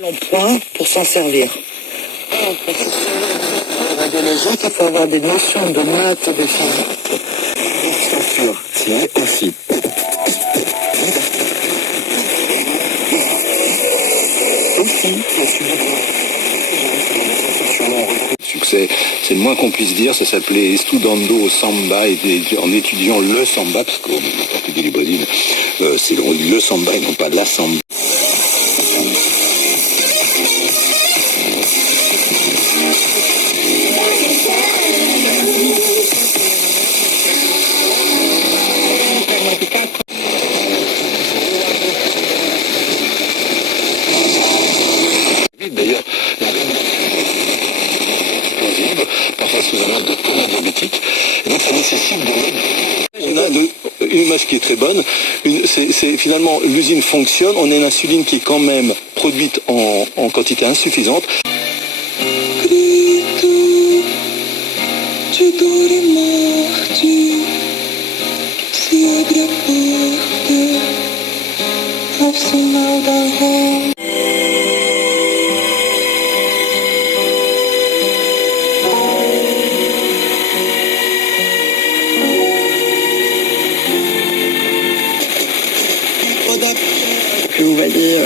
En point pour s'en servir. Radiologique, il faut avoir des notions de maths, des choses. C'est ainsi. Succès, c'est le moins qu'on puisse dire, ça s'appelait Estudando Samba, et en étudiant le samba, parce qu'on est portugais du Brésil, c'est le samba et non pas la samba. D'ailleurs, parfois sous un de coma diabétique, et donc ça nécessite on a une image qui est très bonne. C'est finalement l'usine fonctionne, on a une insuline qui est quand même produite en quantité insuffisante.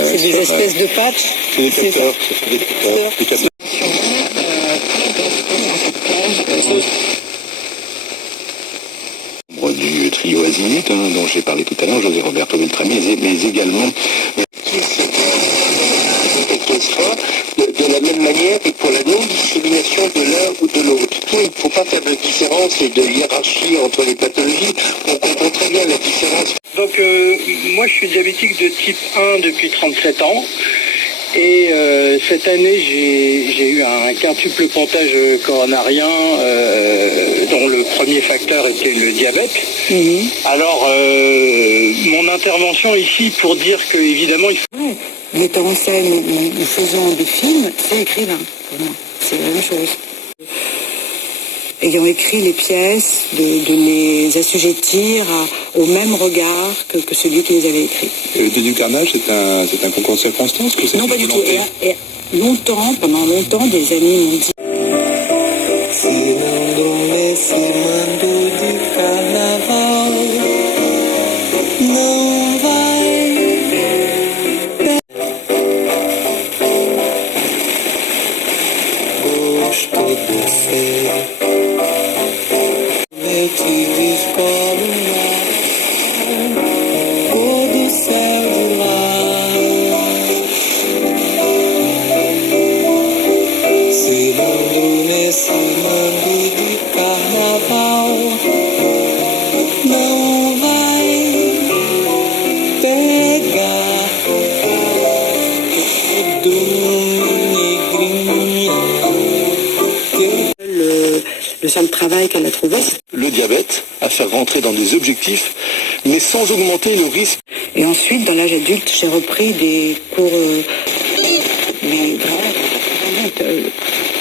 C'est des espèces de patchs. C'est des capteurs, c'est des capteurs. Du trio Azimut, dont j'ai parlé tout à l'heure, José Roberto Beltrami, mais également de la même manière et pour la non-dissémination de l'un ou de l'autre. Il ne faut pas faire de différence et de hiérarchie entre les pathologies. On comprend très bien la différence. Donc moi je suis diabétique de type 1 depuis 37 ans. Et cette année, j'ai eu un quintuple pontage coronarien dont le premier facteur était le diabète. Mmh. Alors, mon intervention ici pour dire que évidemment il faut... Ouais. Mettant en scène ou faisant des films, c'est écrivain pour moi. C'est la même chose. Ayant écrit les pièces, de les assujettir au même regard que celui qui les avait écrits. Du carnage, c'est un concours de circonstances que c'est? Non, pas du tout. Et pendant longtemps, des amis m'ont dit... Le seul travail qu'elle a trouvé, c'est le diabète, à faire rentrer dans des objectifs, mais sans augmenter le risque. Et ensuite, dans l'âge adulte, j'ai repris des cours, mais vraiment,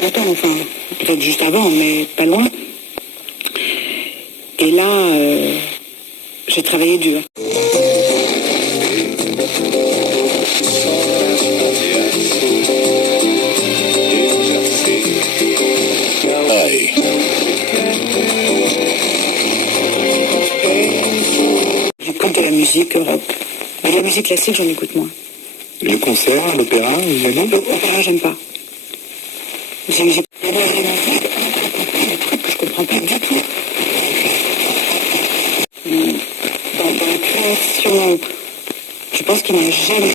longtemps, enfin, peut-être juste avant, mais pas loin. Et là, j'ai travaillé dur. J'écoute de la musique rock. Mais la musique classique, j'en écoute moins. Le concert, l'opéra, vous aimez? L'opéra, j'aime pas. J'ai des trucs que je comprends pas du tout. Dans la création, je pense qu'il n'a jamais